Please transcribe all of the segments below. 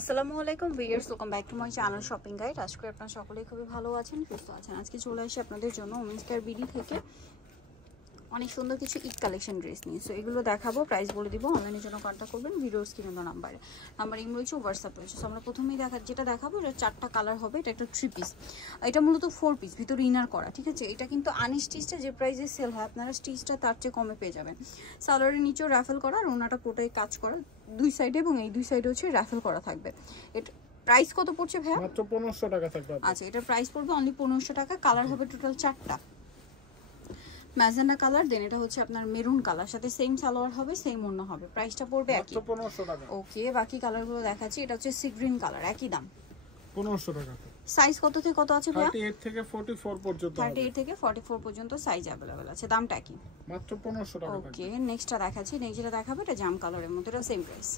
আসসালামু আলাইকুম viewers, welcome back to my channel shopping guide. আজকে আপনারা সকলেই খুবই ভালো আছেন, সুস্থ আছেন। আজকে চলে আসি আপনাদের জন্য ওমেন্স কেয়ার বিডি থেকে অনেক সুন্দর কিছু ঈদ কালেকশন ড্রেস নিয়ে। সো এগুলো দেখাবো, প্রাইস বলে দিব। অনলাইনের জন্য কন্ট্যাক্ট করবেন ভিডিওর স্ক্রিনে দেওয়া নাম্বার ইম রয়েছে, হোয়াটসঅ্যাপ রয়েছে। সো আমরা প্রথমেই যেটা দেখাবো, এটা 4টা কালার হবে। এটা একটা 3 পিস, এটা মূলত 4 পিস, ভিতরে ইনার করা, ঠিক আছে। এটা কিন্তু আনস্টিচটা যে প্রাইসে সেল হয়, আপনারা স্টিচটা তার চেয়ে কমে পেয়ে যাবেন। সালোয়ারের নিচেও রাফেল করা আর ওনাটা পুরোটাই কাজ করা দুই সাইডে, এবং এই দুই সাইডে হচ্ছে রাফেল করা থাকবে। এটা প্রাইস কত পড়ছে ভাইয়া? মাত্র 1500 টাকা থাকবে। আচ্ছা, এটা প্রাইস পড়বে অনলি 1500 টাকা। কালার হবে টোটাল 4টা। ম্যাজেন্ডা কালার, দেন এটা হচ্ছে আপনার মেরুন কালার, সাথে সেম সালোয়ার হবে, সেম ওড়না হবে। প্রাইসটা পড়বে একই, মাত্র 1500 টাকা। ওকে, বাকি কালারগুলো দেখাচ্ছি। এটা হচ্ছে সি গ্রিন কালার, একই দাম 1500 টাকা। সাইজ কত থেকে কত আছে ভাইয়া? 38 থেকে 44 পর্যন্ত। 38 থেকে 44 পর্যন্ত সাইজ अवेलेबल আছে। দামটা কি? মাত্র 1500 টাকা। ওকে, নেক্সটটা দেখাচ্ছি। নেক্সট যেটা দেখাবো এটা জাম কালারের মধ্যে, এটা সেম প্রাইস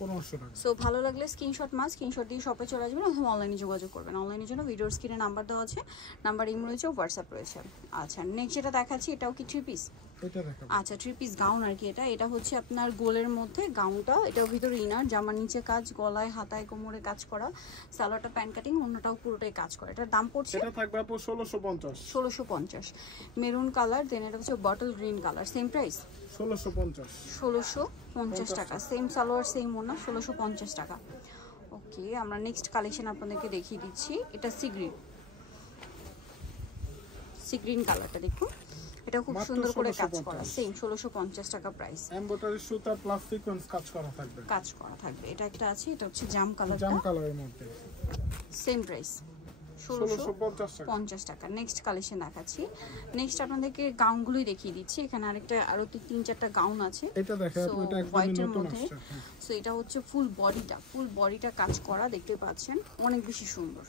1500 টাকা। সো ভালো লাগলে স্ক্রিনশট দিয়ে শপে চলে আসবেন অথবা অনলাইনে যোগাযোগ করবেন। অনলাইনের জন্য ভিডিওর স্ক্রিনে নাম্বার দেওয়া আছে, নাম্বার ইম রয়েছে, হোয়াটসঅ্যাপ রয়েছে। আচ্ছা, নেক্সট যেটা দেখাচ্ছি, এটাও কি 3 পিস? এটা দেখাবো। আচ্ছা, 3 পিস গাউন আর কি। এটা হচ্ছে আপনার গোলের মধ্যে গাউনটা, এটার ভিতরে ইনার, জামার নিচে কাজ, গলায় হাতায় কোমরে কাজ করা, সালোয়ারটা প্যান্ট কাটিং, অন্যটাও পুরোটাই কাজ করা। এটার দাম পড়ছে, এটা থাকবে আপু 1650। 1650 মেরুন কালার, দেন এটা হচ্ছে bottle green colour, same price 1650। 1650 টাকা। সেম সালোয়ার সেম ওড়না, 1650 টাকা। ওকে, আমরা নেক্সট কালেকশন আপনাদেরকে দেখিয়ে দিচ্ছি। এটা সি গ্রিন কালারটা দেখুন, এটা খুব সুন্দর করে কাজ করা, সেম 1650 টাকা প্রাইস। এমব্রয়ডারি সুতা প্লাস সিকোয়েন্স কাজ করা থাকবে। এটা একটা আছে, এটা হচ্ছে জাম কালারটা, জাম কালারের মধ্যে, সেম প্রাইস 1650 টাকা। নেক্সট কালেকশন দেখাচ্ছি। নেক্সট আপনাদেরকে গাউনগুলোই দেখিয়ে দিচ্ছি। এখানে আরো 3-4টা গাউন আছে। এটা দেখেন আপু, এটা একদম নতুন আসছে। সো এটা হচ্ছে ফুল বডিটা কাজ করা, দেখতে পাচ্ছেন, অনেক বেশি সুন্দর।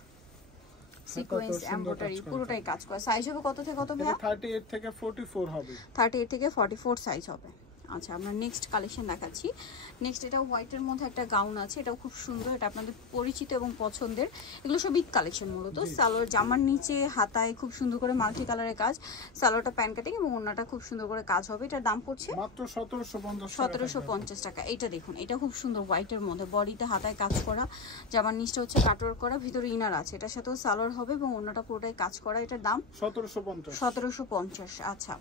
সিকোয়েন্স এমব্রয়ডারি পুরোটাই কাজ করা। সাইজ হবে কত থেকে কত ভাইয়া? 38 থেকে 44 হবে। 38 থেকে 44 সাইজ হবে। আচ্ছা, আমরা নেক্সট কালেকশন দেখাচ্ছি। নেক্সট এটা হোয়াইটের মধ্যে একটা গাউন আছে, এটাও খুব সুন্দর, এটা আপনাদের পরিচিত এবং পছন্দের। এগুলো সব ঈদ কালেকশন মূলত। সালোয়ার জামার নিচে হাতায় খুব সুন্দর করে মাল্টি কালারের কাজ, সালোয়ারটা প্যান্ট কাটিং এবং ওড়নাটা খুব সুন্দর করে কাজ হবে। এটার দাম পড়ছে মাত্র 1750। 1750 টাকা। এটা দেখুন, এটা খুব সুন্দর হোয়াইটের মধ্যে, বডিতে হাতায় কাজ করা, জামার নিচটা হচ্ছে কাটওয়ার্ক করা, ভিতরে ইনার আছে, এটার সাথেও সালোয়ার হবে এবং ওড়নাটা পুরোটাই কাজ করা। এটার দাম 1750। আচ্ছা,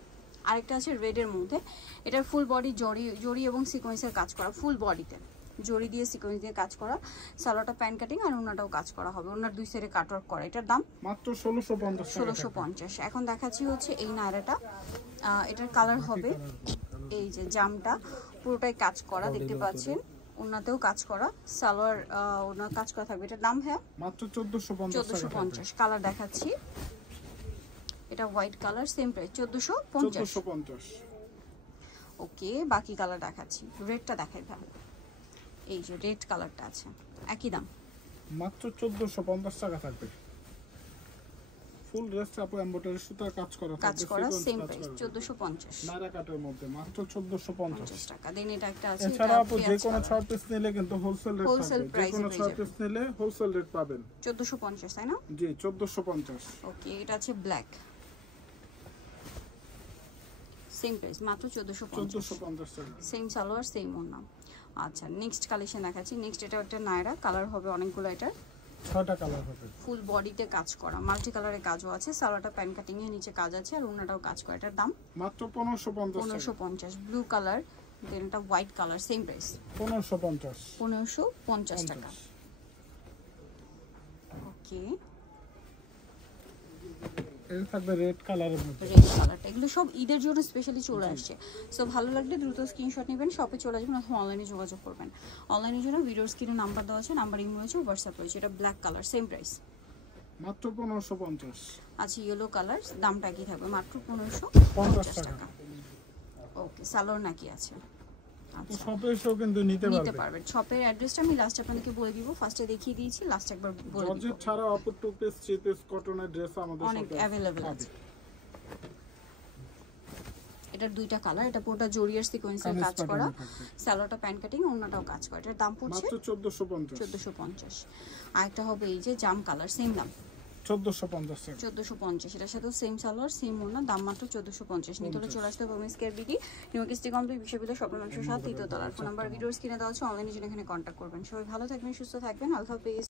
আরেকটা আছে রেডের মধ্যে, এটা ফুল বডি জরি এবং সিকোয়েন্সের কাজ করা, ফুল বডিতে জরি দিয়ে সিকোয়েন্স দিয়ে কাজ করা, সালোয়ারটা প্যান্ট কাটিং আর ওড়নাটাও কাজ করা হবে, ওড়নার দুই সাইডে কাটওয়ার্ক করা। এটার দাম মাত্র 1650। 1650। এখন দেখাচ্ছি হচ্ছে এই নায়রাটা, এটার কালার হবে এই যে জামটা পুরোটাই কাজ করা, দেখতে পাচ্ছেন, ওড়নাতেও কাজ করা, সালোয়ার ওড়নার কাজ করা থাকবে। এটার দাম হ্যাঁ মাত্র 1450। কালার দেখাচ্ছি, এটা হোয়াইট কালার, সেম প্রাইস 1450। ওকে, বাকি কালার দেখাচ্ছি। রেডটা দেখাই ভালো, এই যে রেড কালারটা আছে, একই দাম মাত্র 1450 টাকা থাকবে। ফুল ড্রেস আপু এমব্রয়ডারি সুতা কাজ করা সেম প্রাইস 1450। নারা কাটের মধ্যে মাত্র 1450 টাকা। দেন এটা একটা আছে, এছাড়া আপু যে কোনো 6 পিস নিলে কিন্তু হোলসেল রেট পাবেন, যে কোনো 6 পিস নিলে হোলসেল রেট পাবেন 1450, তাই না? জি 1450। ওকে, এটা আছে ব্ল্যাক, সেম প্রাইস মাত্র 1450 টাকা। সেম সালোয়ার সেম ওড়না। আচ্ছা, নেক্সট কালেকশন দেখাচ্ছি। নেক্সট এটা একটা নায়রা কালার হবে, অনেকগুলো, এটা 6টা কালার হবে, ফুল বডিতে কাজ করা, মাল্টি কালারের কাজও আছে, সালোয়ারটা প্যান্ট কাটিং এর নিচে কাজ আছে আর ওড়নাটাও কাজ করা। এটার দাম মাত্র 1550। ব্লু কালার, দেন এটা হোয়াইট কালার, সেম প্রাইস 1550 টাকা। ওকে, এর থাকবে রেড কালারের মধ্যে, রেড কালারটা, এগুলো সব ঈদের জন্য স্পেশালি চলে আসছে। সো ভালো লাগলে দ্রুত স্ক্রিনশট নেবেন, শপে চলে আসবেন অথবা অনলাইনে যোগাযোগ করবেন। অনলাইনের জন্য ভিডিওর স্ক্রিনে নাম্বার দেওয়া আছে, নাম্বার ইমেল রয়েছে, হোয়াটসঅ্যাপ রয়েছে। এটা ব্ল্যাক কালার, সেম প্রাইস মাত্র 1550। আচ্ছা, ইয়েলো কালার, দামটা কি থাকবে? মাত্র 1550 টাকা। ওকে, সালোয়ার নাকি আছে? আচ্ছা, শপে এসেও কিন্তু নিতে পারবেন। শপের অ্যাড্রেসটা আমি লাস্ট আপনাদেরকে বলে দিব, ফার্স্টে দেখিয়ে দিয়েছি, লাস্ট একবার বলে দিব। জর্জেট ছাড়া আপু 2 পিস 3 পিস কটনের ড্রেস আমাদের অনেক अवेलेबल আছে। এটার দুইটা কালার, এটা পুরোটা জরিয়ার সিকোয়েন্সের কাজ করা, সালোয়ারটা প্যান্ট কাটিং, ওড়নাটাও কাজ করা। এটার দাম পড়ছে মাত্র 1450। আর একটা হবে এই যে জাম কালার, সেম দাম 1450 টাকা। 1450, এটার সাথে সেম সালোয়ার সেম ওড়না, দাম মাত্র 1450। নিতে হলে চলে আসতে হবে উমেন্স কেয়ার বিডি, নিউ কিস্তি কমপ্লিট বিশ্ববিদ্যালয় স্বপ্ন 7 তৃতীয় তলার। ফোন নাম্বার ভিডিওর স্ক্রিনে দেওয়া আছে, অনলাইনে জন্য এখানে কন্ট্যাক্ট করবেন। সবাই ভালো থাকবেন, সুস্থ থাকবেন, আল্লাহ হাফেজ।